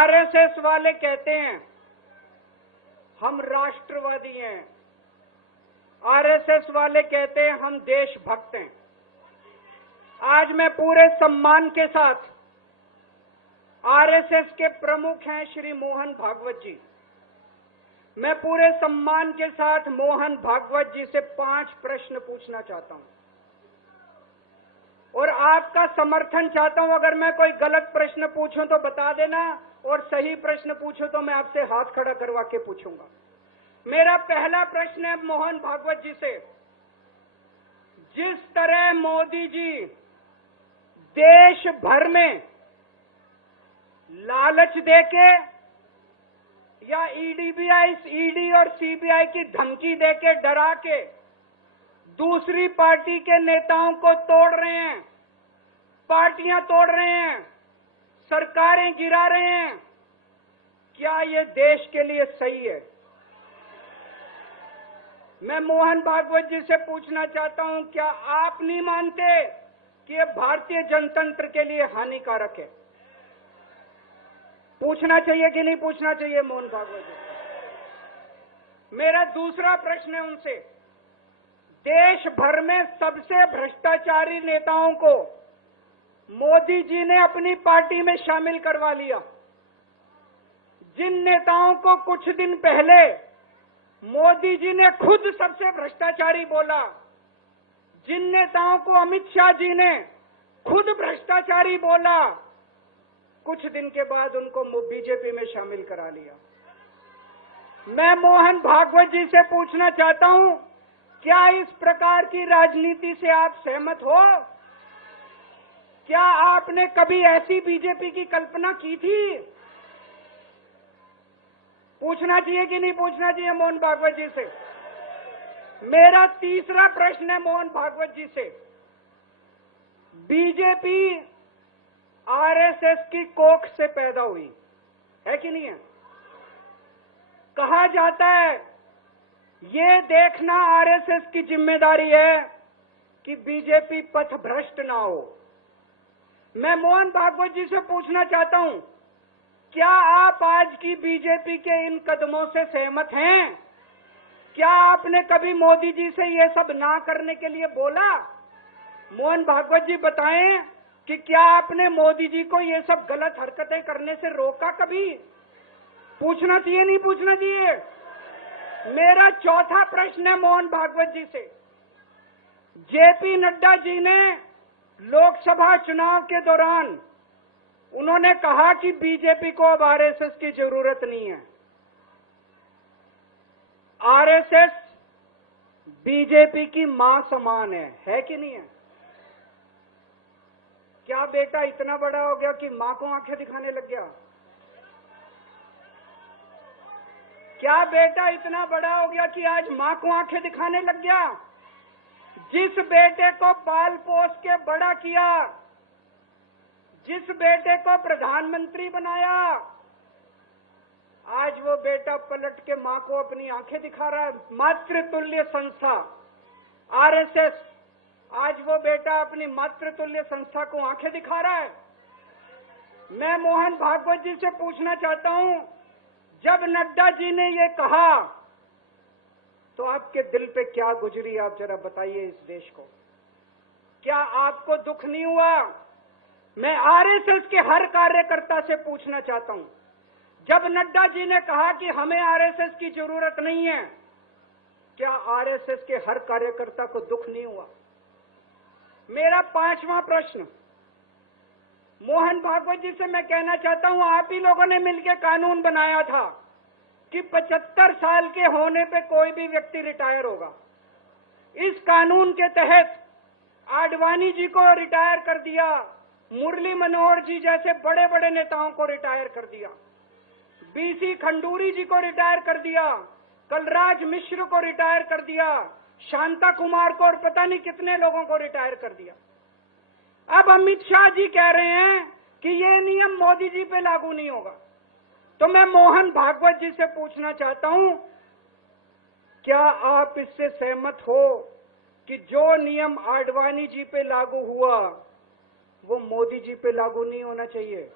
RSS वाले कहते हैं हम राष्ट्रवादी हैं, आरएसएस वाले कहते हैं हम देशभक्त हैं। आज मैं पूरे सम्मान के साथ आरएसएस के प्रमुख हैं श्री मोहन भागवत जी, मैं पूरे सम्मान के साथ मोहन भागवत जी से 5 प्रश्न पूछना चाहता हूं और आपका समर्थन चाहता हूं। अगर मैं कोई गलत प्रश्न पूछूं तो बता देना और सही प्रश्न पूछूं तो मैं आपसे हाथ खड़ा करवा के पूछूंगा। मेरा पहला प्रश्न है मोहन भागवत जी से, जिस तरह मोदी जी देश भर में लालच देके या ईडी और सीबीआई की धमकी देके डरा के दूसरी पार्टी के नेताओं को तोड़ रहे हैं, पार्टियां तोड़ रहे हैं, सरकारें गिरा रहे हैं, क्या ये देश के लिए सही है? मैं मोहन भागवत जी से पूछना चाहता हूं, क्या आप नहीं मानते कि ये भारतीय जनतंत्र के लिए हानिकारक है? पूछना चाहिए कि नहीं पूछना चाहिए मोहन भागवत जी? मेरा दूसरा प्रश्न है उनसे, देश भर में सबसे भ्रष्टाचारी नेताओं को मोदी जी ने अपनी पार्टी में शामिल करवा लिया। जिन नेताओं को कुछ दिन पहले मोदी जी ने खुद सबसे भ्रष्टाचारी बोला, जिन नेताओं को अमित शाह जी ने खुद भ्रष्टाचारी बोला, कुछ दिन के बाद उनको बीजेपी में शामिल करा लिया। मैं मोहन भागवत जी से पूछना चाहता हूं, क्या इस प्रकार की राजनीति से आप सहमत हो? क्या आपने कभी ऐसी बीजेपी की कल्पना की थी? पूछना चाहिए कि नहीं पूछना चाहिए मोहन भागवत जी से? मेरा तीसरा प्रश्न है मोहन भागवत जी से, बीजेपी आरएसएस की कोख से पैदा हुई है कि नहीं है? कहा जाता है ये देखना आरएसएस की जिम्मेदारी है कि बीजेपी पथभ्रष्ट ना हो। मैं मोहन भागवत जी से पूछना चाहता हूं, क्या आप आज की बीजेपी के इन कदमों से सहमत हैं? क्या आपने कभी मोदी जी से ये सब ना करने के लिए बोला? मोहन भागवत जी बताएं कि क्या आपने मोदी जी को ये सब गलत हरकतें करने से रोका कभी? पूछना चाहिए नहीं पूछना चाहिए? मेरा चौथा प्रश्न है मोहन भागवत जी से, जेपी नड्डा जी ने लोकसभा चुनाव के दौरान उन्होंने कहा कि बीजेपी को अब आरएसएस की जरूरत नहीं है। आरएसएस बीजेपी की मां समान है कि नहीं है? क्या बेटा इतना बड़ा हो गया कि मां को आंखें दिखाने लग गया? क्या बेटा इतना बड़ा हो गया कि आज मां को आंखें दिखाने लग गया? जिस बेटे को पाल पोस के बड़ा किया, जिस बेटे को प्रधानमंत्री बनाया, आज वो बेटा पलट के मां को अपनी आंखें दिखा रहा है। मातृतुल्य संस्था आरएसएस, आज वो बेटा अपनी मातृतुल्य संस्था को आंखें दिखा रहा है। मैं मोहन भागवत जी से पूछना चाहता हूं, जब नड्डा जी ने ये कहा तो आपके दिल पे क्या गुजरी, आप जरा बताइए इस देश को। क्या आपको दुख नहीं हुआ? मैं आरएसएस के हर कार्यकर्ता से पूछना चाहता हूं, जब नड्डा जी ने कहा कि हमें आरएसएस की जरूरत नहीं है, क्या आरएसएस के हर कार्यकर्ता को दुख नहीं हुआ? मेरा पांचवा प्रश्न मोहन भागवत जी से मैं कहना चाहता हूं, आप ही लोगों ने मिलकर कानून बनाया था कि 75 साल के होने पे कोई भी व्यक्ति रिटायर होगा। इस कानून के तहत आडवाणी जी को रिटायर कर दिया, मुरली मनोहर जी जैसे बड़े बड़े नेताओं को रिटायर कर दिया, बीसी खंडूरी जी को रिटायर कर दिया, कलराज मिश्र को रिटायर कर दिया, शांता कुमार को और पता नहीं कितने लोगों को रिटायर कर दिया। अब अमित शाह जी कह रहे हैं कि ये नियम मोदी जी पे लागू नहीं होगा। तो मैं मोहन भागवत जी से पूछना चाहता हूं, क्या आप इससे सहमत हो कि जो नियम आडवाणी जी पे लागू हुआ वो मोदी जी पे लागू नहीं होना चाहिए?